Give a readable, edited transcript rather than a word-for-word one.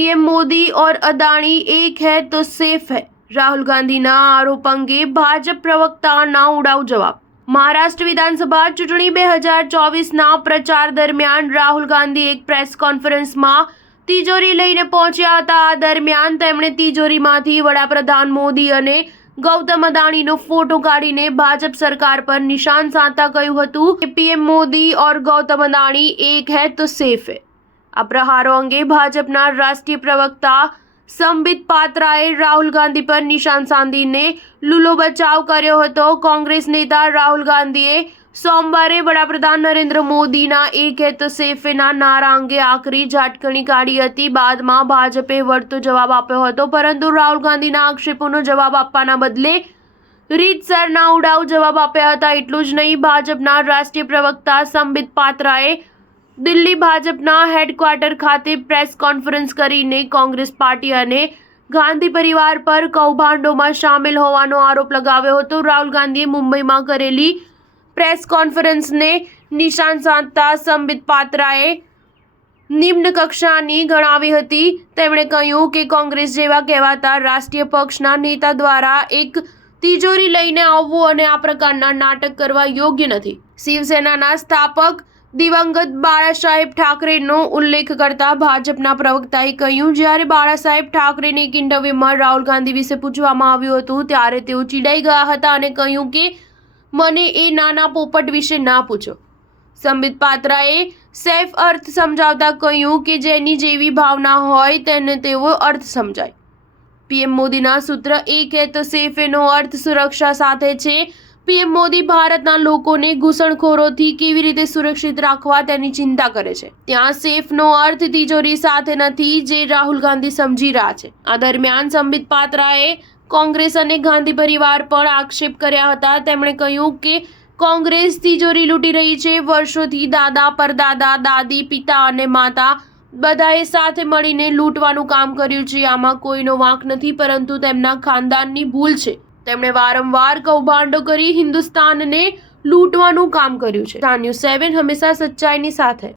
PM Modi और अदाणी एक है तो सेफ है। राहुल गांधीना आरोप अंगे भाजप प्रवक्ताना उडाऊ जवाब। महाराष्ट्र विधानसभा चूंटणी 2024 प्रचार दरमियान राहुल गांधी एक प्रेस कॉन्फरन्समां तिजोरी लईने पहोंच्या हता। आ दरमियान તેમણે તિજોરીમાંથી વડાપ્રધાન મોદી અને ગૌતમ અદાણીનો ફોટો કાઢીને ભાજપ સરકાર પર નિશાન સાધતા કહ્યું હતું કે પીએમ મોદી और ગૌતમ અદાણી એક है तो सेफ है। આ પ્રહારો અંગે ભાજપના રાષ્ટ્રીય પ્રવક્તા સંબિત પાત્રાએ રાહુલ ગાંધી પર નિશાન સાધીને લૂલો બચાવ કર્યો હતો। કોંગ્રેસ નેતા રાહુલ ગાંધીએ સોમવારે વડાપ્રધાન નરેન્દ્ર મોદીના એક હે તો સેફના નારા અંગે આકરી ઝાટકણી કાઢી હતી। બાદમાં ભાજપે વળતો જવાબ આપ્યો હતો, પરંતુ રાહુલ ગાંધીના આક્ષેપોનો જવાબ આપવાના બદલે રીતસરના ઉડાઉ જવાબ આપ્યા હતા। એટલું જ નહીં, ભાજપના રાષ્ટ્રીય પ્રવક્તા સંબિત પાત્રાએ દિલ્હી ભાજપના હેડક્વાર્ટર ખાતે પ્રેસ કોન્ફરન્સ કરીને કોંગ્રેસ પાર્ટી અને ગાંધી પરિવાર પર કૌભાંડોમાં સામેલ હોવાનો આરોપ લગાવ્યો હતો। રાહુલ ગાંધીએ મુંબઈમાં કરેલી પ્રેસ કોન્ફરન્સને નિશાન સાધતા સંબિત પાત્રાએ નિમ્ન કક્ષાની ગણાવી હતી। તેમણે કહ્યું કે કોંગ્રેસ જેવા કહેવાતા રાષ્ટ્રીય પક્ષના નેતા દ્વારા એક તિજોરી લઈને આવવું અને આ પ્રકારના નાટક કરવા યોગ્ય નથી। શિવસેનાના સ્થાપક દિવંગત બાળાસાહેબ ઠાકરેનો ઉલ્લેખ કરતા ભાજપના પ્રવક્તાએ કહ્યું, જ્યારે બાળાસાહેબ ઠાકરેને એક ઇન્ટરવ્યુમાં રાહુલ ગાંધી વિશે પૂછવામાં આવ્યું હતું ત્યારે તેઓ ચીડાઈ ગયા હતા અને કહ્યું કે મને એ નાના પોપટ વિશે ના પૂછો। સંબિત પાત્રાએ સેફ અર્થ સમજાવતા કહ્યું કે જેની જેવી ભાવના હોય તેને તેવો અર્થ સમજાય। પીએમ મોદીના સૂત્ર એક હે તો સેફ એનો અર્થ સુરક્ષા સાથે છે। પીએમ મોદી ભારતના લોકોને ઘૂસણખોરોથી કેવી રીતે સુરક્ષિત રાખવા તેની ચિંતા કરે છે। ત્યાં સેફનો અર્થ તિજોરી સાથે નથી, જે રાહુલ ગાંધી સમજી રહ્યા છે। આ દરમિયાન સંબિત પાત્રાએ કોંગ્રેસ અને ગાંધી પરિવાર પર આક્ષેપ કર્યા હતા। તેમણે કહ્યું કે કોંગ્રેસ તિજોરી લૂંટી રહી છે। વર્ષોથી દાદા પરદાદા, દાદી, પિતા અને માતા બધાએ સાથે મળીને લૂંટવાનું કામ કર્યું છે। આમાં કોઈનો વાંક નથી, પરંતુ તેમના ખાનદાનની ભૂલ છે। તેમણે વારંવાર કૌભાંડો કરી હિન્દુસ્તાનને લૂંટવાનું કામ કર્યું છે। ન્યૂઝ 7 હંમેશા સચ્ચાઈની સાથે।